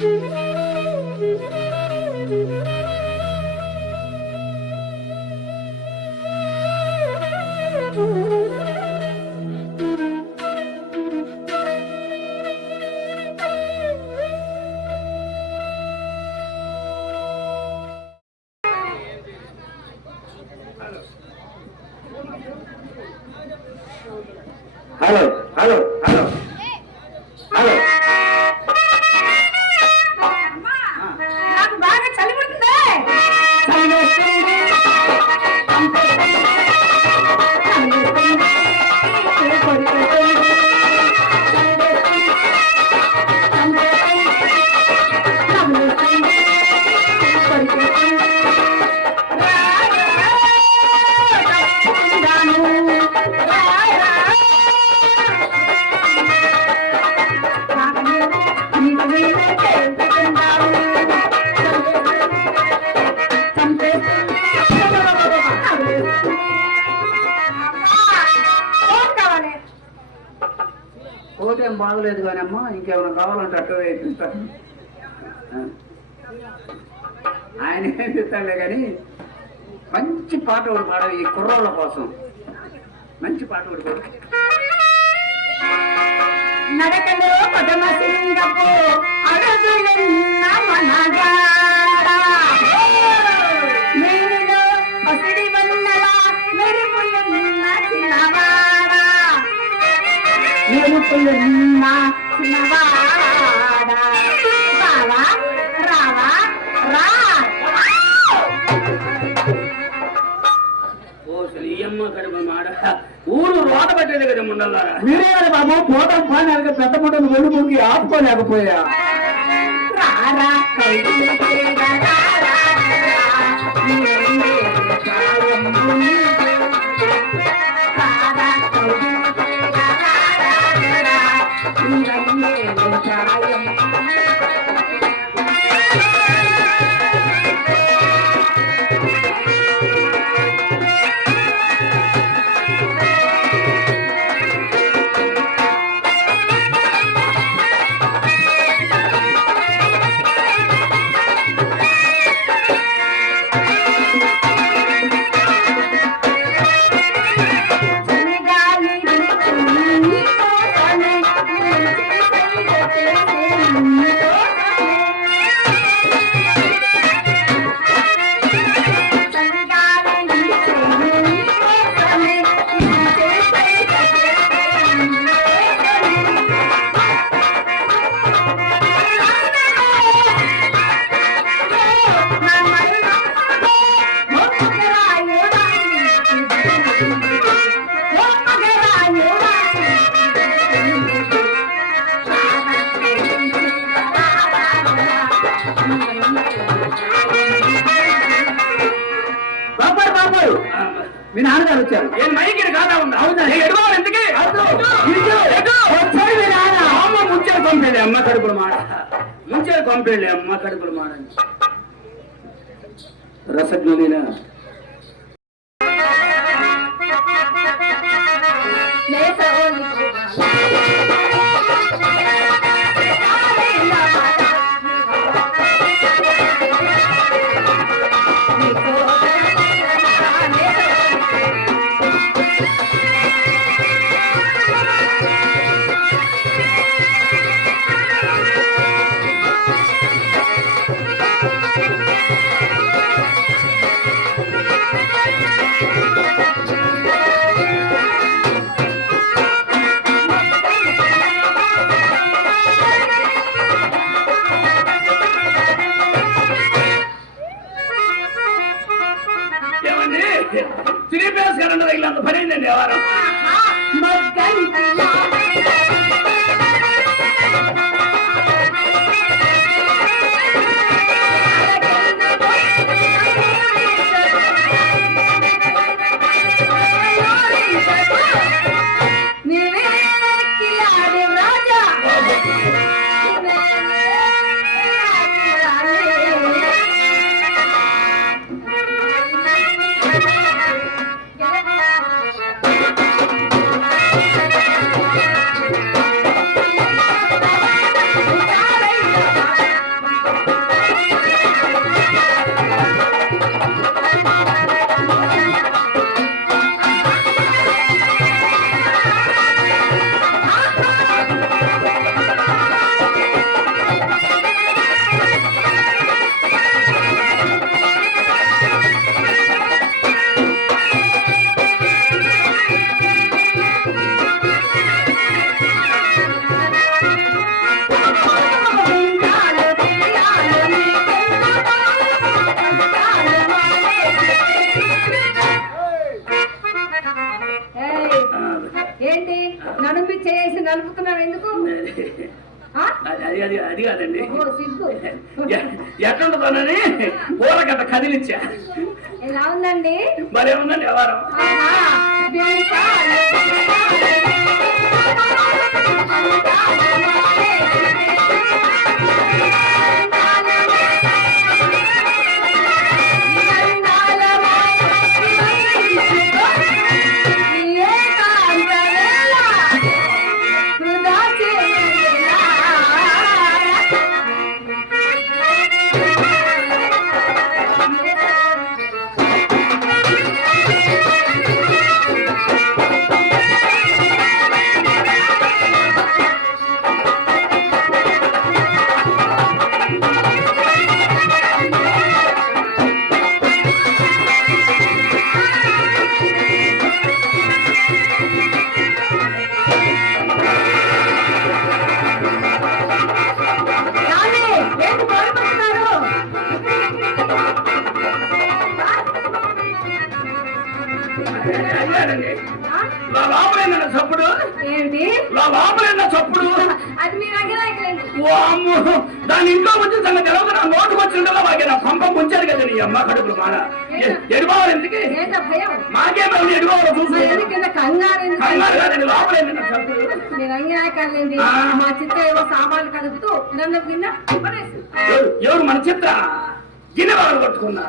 Música coat ఏం బాగలేదు కానీ అమ్మా ఇంకేమైనా కావాలంటే అట్ట ఇప్పిస్తాను ఆయన ఏం చెప్తాడులే కానీ మంచి పాట ఒకటి పాడవు ఈ కుర్రోళ్ళ కోసం. మంచి పాట ఒకటి పాడు. నడకలో పదమ సింగపూర్ మెరుపులున్న చిన్నవాడ బావా రావా? రా ఊరు రోత పట్టేది కదా ముండల్లారా? మీరే కదా బాబు పోతాం పని పెద్ద ఒళ్ళు మురికి ఆపుకోలేకపోయా. రారా. ఏం మైకిరి కాదా ఉందా? అవునా? ఏ ఎడవాలి ఎందుకే. అమ్మ ముంచేది పంపేది అమ్మ కడుపులు మాడ ముంచేది పంపేది అమ్మ కడుపులు మాడ రసజ్ఞులైన ఏమండి త్రీ పేస్ కరెంట్ తగిలినంత పని అయిందండి ఎవరు చేసి నలుపుతున్నావు ఎందుకు? అది అది అది కాదండి. ఎట్లుంటుందోనని కదిలిచ్చా ఎలా ఉందండి? మరి ఏముందండి వ్యవహారం నా లోపలేనా చప్పుడు. ఏంటి? నా లోపలేనా చప్పుడు. అది మీ వామ్మో దాని ఇంట్లో వచ్చి తన తెలవక నా నోటుకు వచ్చిండగా మాకే నా పంప ముంచారు కదా నీ అమ్మ కడుపులు మాన ఎడుకోవాలి ఎందుకు? ఏంట భయం? మాకేమో ఎడుకోవాలి చూసి మరి ఎందుకు ఇంత కంగారు కాదండి లోపలేనా చప్పుడు. మీ రంగనాయకులండి ఆ. మా చిత్త ఏవో సామాన్లు కదుపుతూ నన్ను పడేసి ఎవరు- మన చిత్త? గిన్నె వాళ్ళు కొట్టుకున్నా.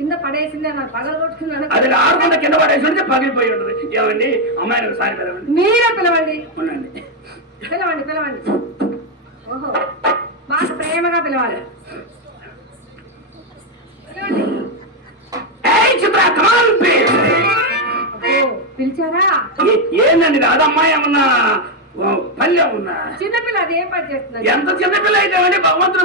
కింద పడేసింది నాకు పగల కొట్టుకున్నాను అది కింద పడేసి ఉంటే పగిలిపోయి ఉంటుంది. ఏమండి? అమ్మాయిని ఒకసారి పిలవండి. మీరే పిలవండి. ఉండండి. పిలవండి పిలవండి. ఓహో బాగా ప్రేమగా పిలవాలి. పిలిచారా? ఏందండి అమ్మాయి ఏమన్నా పల్లె ఉన్నా చిన్నపిల్ల అది ఏం పని చేస్తున్నది ఎంత చిన్నపిల్ల అయితే భగవంతుడు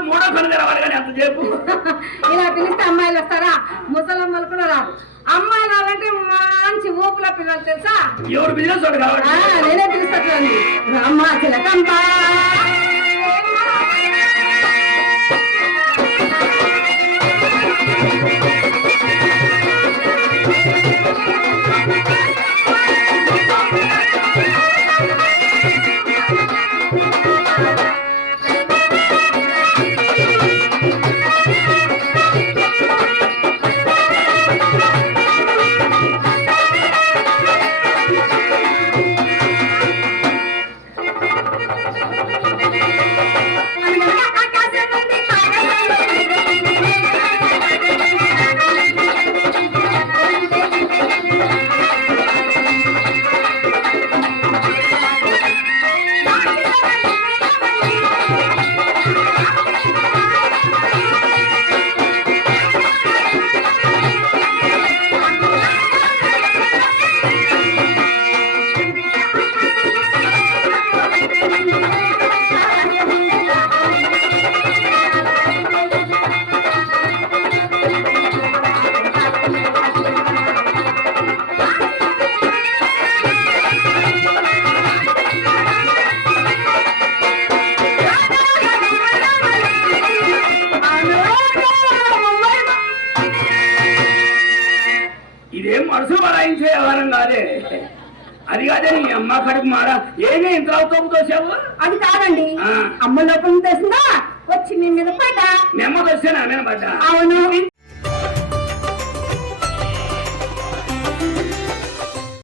తెలుసా? ఎవరు బిజినెస్ నేనే పిలుస్తాను అమ్మ చిలకంబ ఇదేం మనసు బరాయించే వ్యవహారం కాదే. అది కాదే నీ అమ్మ కడుపు మాడ. ఏమే ఇంత తోపు తోసావు? అది కాదండి. అమ్మ లోపల తెలిసిందా వచ్చి మీ మీద పడ్డా? నెమ్మది వస్తే నా మీద పడ్డా? అవును.